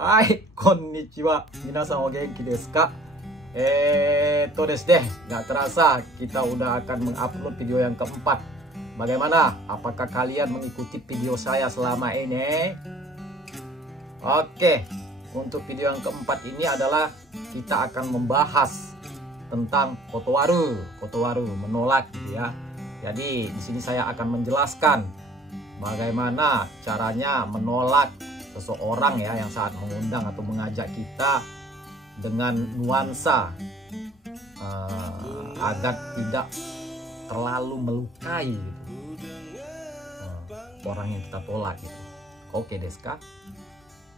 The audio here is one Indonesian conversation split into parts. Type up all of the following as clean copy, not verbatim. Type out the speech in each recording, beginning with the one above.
Hai, konnichiwa. Minasan o genki desu ka? Desu deh, nggak terasa kita udah akan mengupload video yang keempat. Bagaimana? Apakah kalian mengikuti video saya selama ini? Oke, untuk video yang keempat ini adalah kita akan membahas tentang kotowaru menolak gitu ya. Jadi di sini saya akan menjelaskan bagaimana caranya menolak seseorang ya yang saat mengundang atau mengajak kita dengan nuansa agar tidak terlalu melukai gitu. Orang yang kita tolak gitu. Oke desu ka?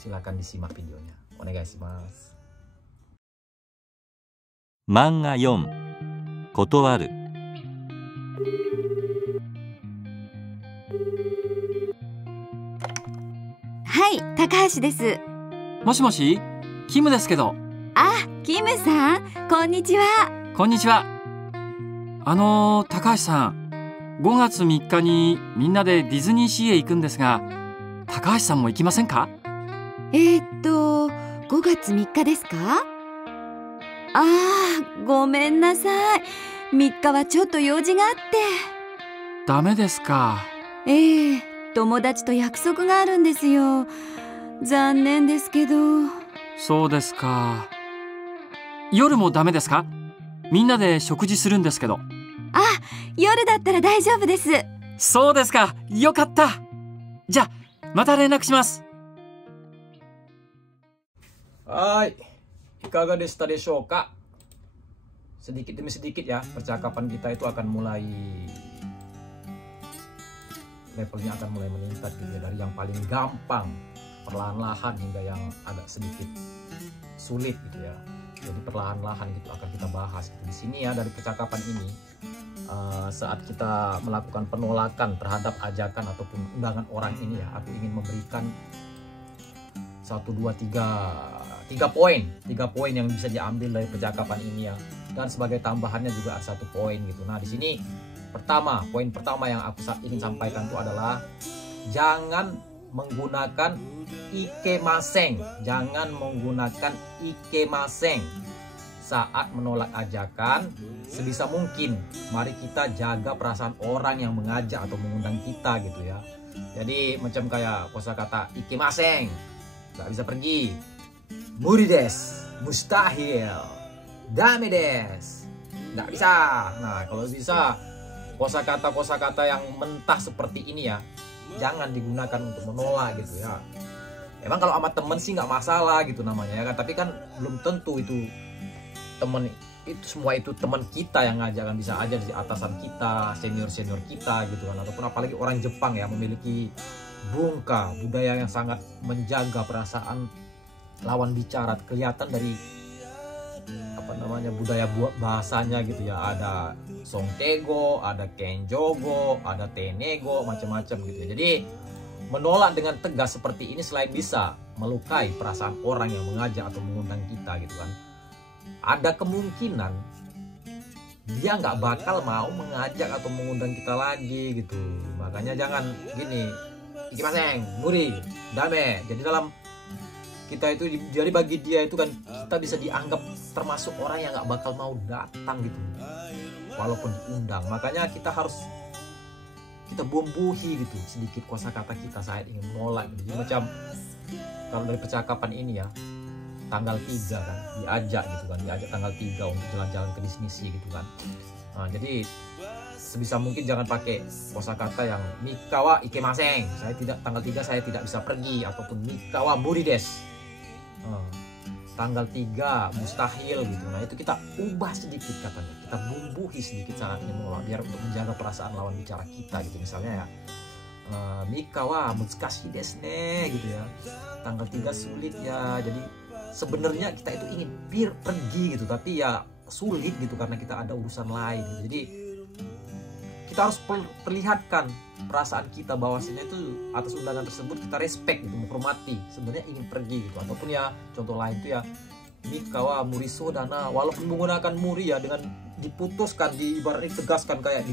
Silakan disimak videonya. Onegaishimasu. Manga 4断る。はい、高橋です。もしもし、キムですけど。あ、キムさん、こんにちは。こんにちは。高橋さん、5月3日にみんなでディズニーシーへ行くんですが、高橋さんも行きませんか5月3日ですか？ごめんなさい。3日はちょっと用事があって。ダメですか。友達と約束があるんですよ。残念ですけど。そうですか。夜もダメですか？みんなで食事するんですけど。夜だったら大丈夫です。そうですか。よかった。じゃあまた連絡します。Hai,いかがでしたでしょうか? Sedikit demi sedikit ya, percakapan kita itu akan mulai levelnya akan mulai meningkat gitu ya, dari yang paling gampang perlahan-lahan hingga yang agak sedikit sulit gitu ya. Jadi perlahan-lahan gitu akan kita bahas gitu. Di sini ya, dari percakapan ini saat kita melakukan penolakan terhadap ajakan ataupun undangan orang ini ya, aku ingin memberikan 1, 2, 3 poin yang bisa diambil dari percakapan ini ya. Dan sebagai tambahannya juga ada 1 poin gitu. Nah di sini poin pertama yang aku ingin sampaikan itu adalah jangan menggunakan ikemaseng. Jangan menggunakan ikemaseng saat menolak ajakan. Sebisa mungkin mari kita jaga perasaan orang yang mengajak atau mengundang kita gitu ya. Jadi macam kayak kosakata ikemaseng, nggak bisa pergi, muri desu, mustahil, dame desu, nggak bisa. Nah kalau bisa kosakata yang mentah seperti ini ya jangan digunakan untuk menolak gitu ya. Emang kalau sama temen sih nggak masalah gitu namanya ya kan, tapi kan belum tentu itu temen itu semua itu teman kita yang ngajak kan, bisa aja di atasan kita, senior kita gitu kan, ataupun apalagi orang Jepang ya memiliki budaya yang sangat menjaga perasaan lawan bicara, kelihatan dari budaya bahasanya gitu ya. Ada songtego, ada kenjogo, ada tenego, macam-macam gitu ya. Jadi menolak dengan tegas seperti ini selain bisa melukai perasaan orang yang mengajak atau mengundang kita gitu kan, ada kemungkinan dia nggak bakal mau mengajak atau mengundang kita lagi gitu. Makanya jangan gini, ikimaseng, muri, dame. Jadi dalam kita itu, jadi bagi dia itu kan kita bisa dianggap termasuk orang yang nggak bakal mau datang gitu walaupun diundang. Makanya kita bumbuhi gitu sedikit kosakata kita saat ingin menolak gitu. Jadi macam kalau dari percakapan ini ya, tanggal 3 kan diajak tanggal 3 untuk jalan-jalan ke Disney gitu kan. Nah, jadi sebisa mungkin jangan pakai kosakata yang mikawa ikemaseng, tanggal 3 saya tidak bisa pergi, ataupun mikawa muri desu, tanggal 3 mustahil gitu. Nah itu kita ubah sedikit katanya, kita bumbuhi sedikit syaratnya menolak biar untuk menjaga perasaan lawan bicara kita gitu. Misalnya ya mikawa mutsukashi desu ne gitu ya, tanggal 3 sulit ya. Jadi sebenarnya kita itu ingin pergi gitu, tapi ya sulit gitu karena kita ada urusan lain gitu. Jadi kita harus perlihatkan perasaan kita bahwasanya itu atas undangan tersebut kita respect gitu, menghormati, sebenarnya ingin pergi gitu. Ataupun ya contoh lain itu ya mikawa muri sodana, walaupun menggunakan muri ya, dengan diputuskan, ibaratnya ditegaskan kayak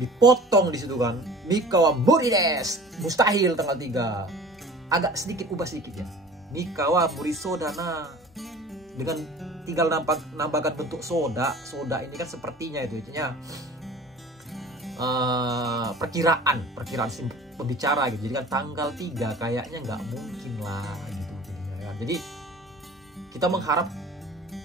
dipotong di situ kan, mikawa muri desu, mustahil tanggal 3. agak sedikit ubah sedikit ya. Mika wa muri soda na, dengan tinggal nambahkan bentuk soda. Soda ini kan sepertinya itunya perkiraan pembicara gitu. Jadi kan tanggal 3 kayaknya nggak mungkin lah gitu. Jadi kita mengharap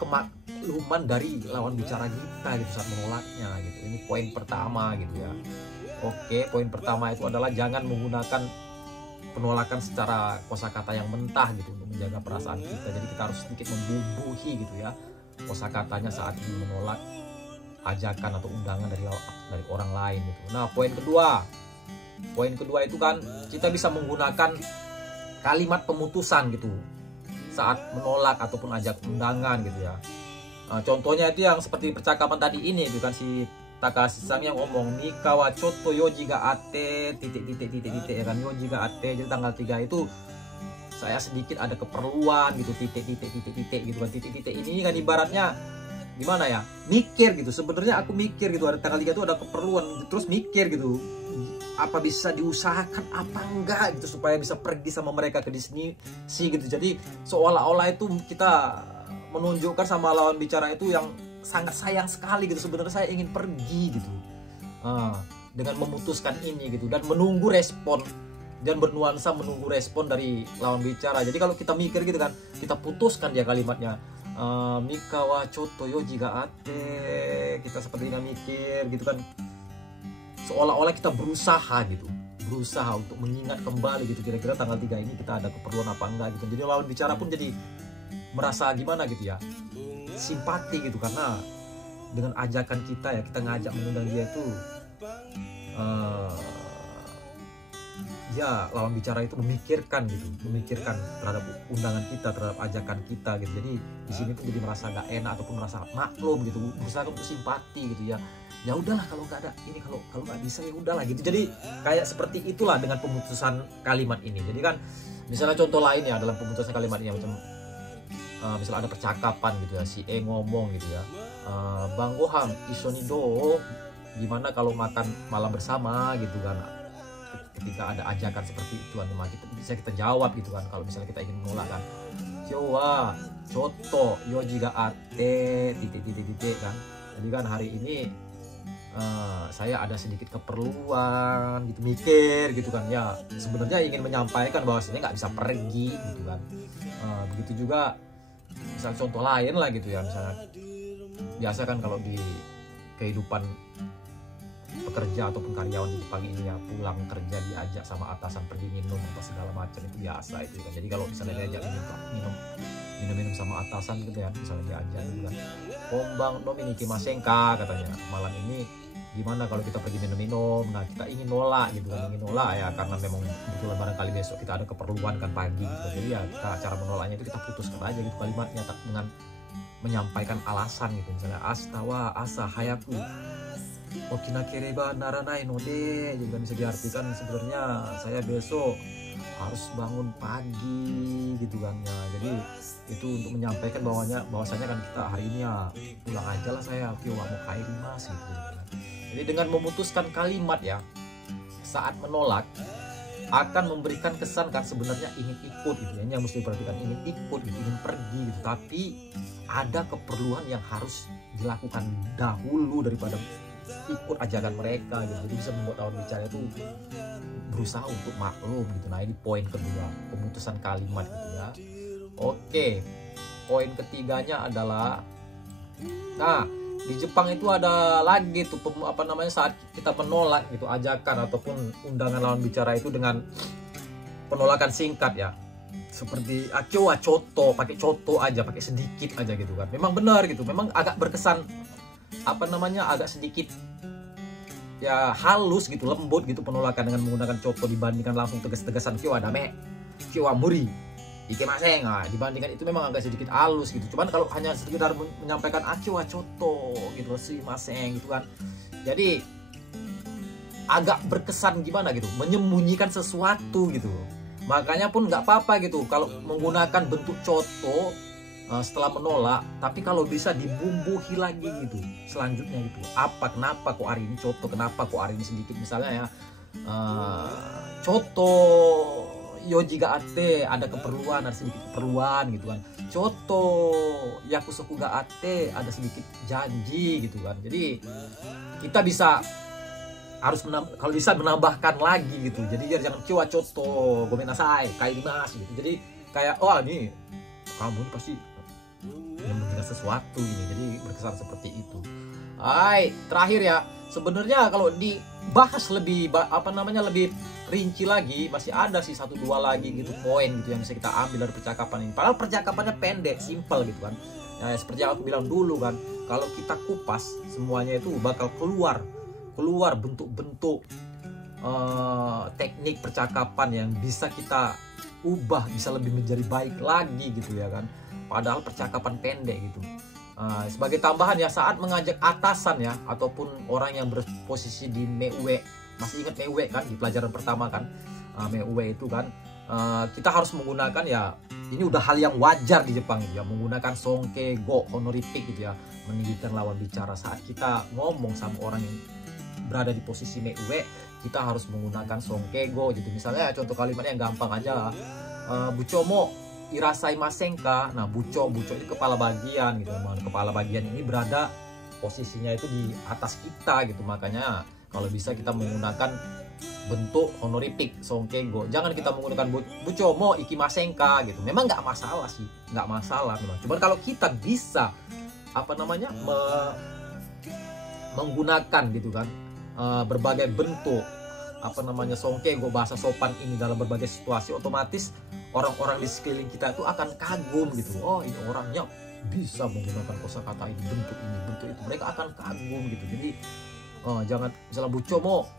kemakluman dari lawan bicara kita gitu saat menolaknya gitu. Ini poin pertama gitu ya. Oke, poin pertama itu adalah jangan menggunakan penolakan secara kosakata yang mentah gitu untuk menjaga perasaan kita. Jadi kita harus sedikit membubuhi gitu ya kosakatanya saat menolak ajakan atau undangan dari orang lain gitu. Nah, poin kedua itu kan kita bisa menggunakan kalimat pemutusan gitu saat menolak ataupun ajak undangan gitu ya. Nah, contohnya itu yang seperti percakapan tadi ini gitu kan, si Takashi-san yang ngomong Mika wa chotto yoji ga atte titik ya kan, yoji ga atte. Jadi tanggal 3 itu saya sedikit ada keperluan gitu, titik gitu kan. Titik ini kan ibaratnya gimana ya, mikir gitu. Sebenarnya aku mikir gitu, ada tanggal 3 itu ada keperluan, terus mikir gitu, apa bisa diusahakan apa enggak gitu supaya bisa pergi sama mereka ke Disney sih gitu. Jadi seolah-olah itu kita menunjukkan sama lawan bicara itu yang sangat sayang sekali gitu, sebenarnya saya ingin pergi gitu. Dengan memutuskan ini gitu dan menunggu respon, dan bernuansa menunggu respon dari lawan bicara. Jadi kalau kita mikir gitu kan, kita putuskan dia kalimatnya, Mika wa chotto yoji ga atte, kita sepertinya mikir gitu kan, seolah-olah kita berusaha untuk mengingat kembali gitu, kira-kira tanggal 3 ini kita ada keperluan apa enggak gitu. Jadi lawan bicara pun jadi merasa gimana gitu ya, simpati gitu, karena dengan ajakan kita ya, kita ngajak mengundang dia itu ya lawan bicara itu memikirkan terhadap undangan kita, terhadap ajakan kita gitu. Jadi di sini tuh jadi merasa gak enak ataupun merasa maklum gitu, berusaha untuk simpati gitu ya. Ya udahlah kalau nggak ada ini, kalau nggak bisa ya udahlah gitu. Jadi kayak seperti itulah dengan pemutusan kalimat ini. Jadi kan misalnya contoh lain ya dalam pemutusan kalimat ini, macam misalnya ada percakapan gitu ya, si E ngomong gitu ya, Bang Gohan isoni do, gimana kalau makan malam bersama gitu kan. Ketika ada ajakan seperti itu, bisa kita jawab gitu kan, kalau misalnya kita ingin menolak kan, Kyowa chotto yoji ga atte titik kan. Jadi kan hari ini saya ada sedikit keperluan gitu, mikir gitu kan ya, sebenarnya ingin menyampaikan bahwasanya nggak bisa pergi gitu kan. Begitu juga misal contoh lain lah gitu ya, misalnya biasa kan kalau di kehidupan pekerja ataupun karyawan di Jepang ini ya, pulang kerja diajak sama atasan pergi minum atau segala macam, itu biasa itu kan. Jadi kalau misalnya diajak minum sama atasan gitu ya, misalnya diajak gitu kan, Kombang no minikimasen ka katanya, malam ini gimana kalau kita pergi minum-minum. Nah kita ingin nolak gitu kan, ya karena memang kebetulan barangkali besok kita ada keperluan kan pagi gitu. Jadi ya cara menolaknya itu kita putuskan aja gitu kalimatnya dengan menyampaikan alasan gitu, misalnya astawa asa hayaku okinakereba naranai no de. Jadi kan bisa diartikan sebenarnya saya besok harus bangun pagi gitu kan ya. Jadi itu untuk menyampaikan bahwasanya kan kita hari ini ya pulang aja lah saya, mau kairi mas gitu kan. Jadi dengan memutuskan kalimat ya saat menolak akan memberikan kesan kan sebenarnya ingin ikut gitu ya. Ini yang mesti diperhatikan, ingin ikut gitu, ingin pergi gitu, tapi ada keperluan yang harus dilakukan dahulu daripada ikut ajakan mereka gitu. Jadi bisa membuat lawan bicara itu berusaha untuk maklum gitu. Nah ini poin kedua, pemutusan kalimat gitu ya. Oke, poin ketiganya adalah, nah di Jepang itu ada lagi tuh saat kita menolak gitu ajakan ataupun undangan lawan bicara itu dengan penolakan singkat ya, seperti akyo wa choto, pakai choto aja, pakai sedikit aja gitu kan. Memang benar gitu, memang agak berkesan agak sedikit ya halus gitu, lembut gitu penolakan dengan menggunakan choto dibandingkan langsung tegas-tegasan kyo wa dame, kyo wa muri ikemasen. Nah, dibandingkan itu memang agak sedikit halus gitu. Cuman kalau hanya sekedar menyampaikan akyo wa choto gitu, sumimasen gitu kan, jadi agak berkesan gimana gitu, menyembunyikan sesuatu gitu. Makanya pun nggak apa-apa gitu kalau menggunakan bentuk choto setelah menolak, tapi kalau bisa dibumbuhi lagi gitu selanjutnya gitu. Kenapa kok hari ini choto, kenapa kok hari ini sedikit, misalnya ya choto yoji ga atte, ada keperluan, ada sedikit keperluan gitu kan. Choto yakusoku ga atte, ada sedikit janji gitu kan. Jadi kita bisa harus kalau bisa menambahkan lagi gitu. Jadi biar jangan ciwa choto gomenasai kairimasu gitu. Jadi kayak nih kamu ini pasti yang sesuatu ini. Jadi berkesan seperti itu. Terakhir ya, sebenarnya kalau dibahas lebih lebih rinci lagi, masih ada sih 1-2 lagi gitu poin gitu yang bisa kita ambil dari percakapan ini. Padahal percakapannya pendek, simple gitu kan. Nah, seperti yang aku bilang dulu kan, kalau kita kupas semuanya itu bakal keluar bentuk-bentuk teknik percakapan yang bisa kita ubah, bisa lebih menjadi baik lagi gitu ya kan. Padahal percakapan pendek gitu. Sebagai tambahan ya, saat mengajak atasan ya, ataupun orang yang berposisi di meue, masih ingat meue kan di pelajaran pertama kan, meue itu kan kita harus menggunakan ya, ini udah hal yang wajar di Jepang gitu ya, menggunakan songke go honorific gitu ya, meninggikan lawan bicara. Saat kita ngomong sama orang yang berada di posisi meue, kita harus menggunakan songke go gitu. Misalnya contoh kalimatnya yang gampang aja, bucomo irasai masenka. Nah, buco itu kepala bagian gitu. Kepala bagian ini berada posisinya itu di atas kita gitu. Makanya kalau bisa kita menggunakan bentuk honorific songkego. Jangan kita menggunakan bucomo ikimasenka gitu. Memang nggak masalah sih, nggak masalah memang. Cuman kalau kita bisa menggunakan gitu kan berbagai bentuk songkego, bahasa sopan ini dalam berbagai situasi, otomatis orang-orang di sekeliling kita itu akan kagum gitu. Oh, ini orangnya bisa menggunakan kosakata ini, bentuk itu. Mereka akan kagum gitu. Jadi jangan misalnya bucomo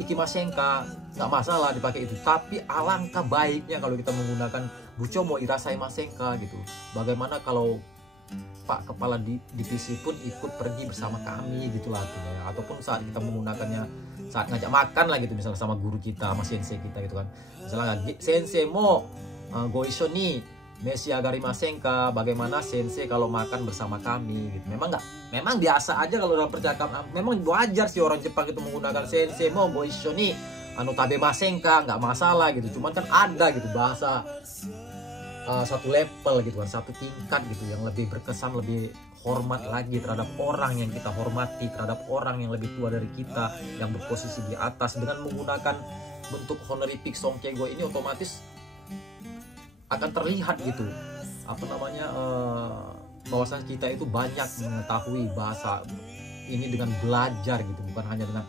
ikimasenka, nggak masalah dipakai itu. Tapi alangkah baiknya kalau kita menggunakan bucomo irasai masenka gitu. Bagaimana kalau Pak Kepala Divisi pun ikut pergi bersama kami gitulah artinya ya. Ataupun saat kita menggunakannya saat ngajak makan lah gitu, misalnya sama guru kita, sama sensei kita gitu kan. Misalnya sensei mo goisho ni meshi agarimasen ka, bagaimana sensei kalau makan bersama kami gitu. Memang biasa aja kalau dalam percakapan, memang wajar sih orang Jepang itu menggunakan sensei mo goisho ni tabemasen ka, nggak masalah gitu. Cuman kan ada gitu bahasa satu level gitu kan, satu tingkat gitu yang lebih berkesan, lebih hormat lagi terhadap orang yang kita hormati, terhadap orang yang lebih tua dari kita, yang berposisi di atas. Dengan menggunakan bentuk honorific songkego ini otomatis akan terlihat gitu bahwasanya kita itu banyak mengetahui bahasa ini dengan belajar gitu, bukan hanya dengan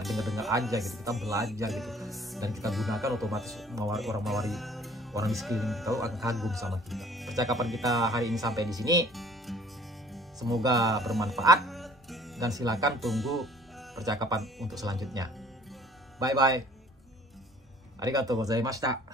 dengar aja gitu. Kita belajar gitu dan kita gunakan, otomatis orang di sekeliling kita akan kagum sama kita. Percakapan kita hari ini sampai di sini. Semoga bermanfaat dan silakan tunggu percakapan untuk selanjutnya. Bye bye. Arigatou gozaimashita.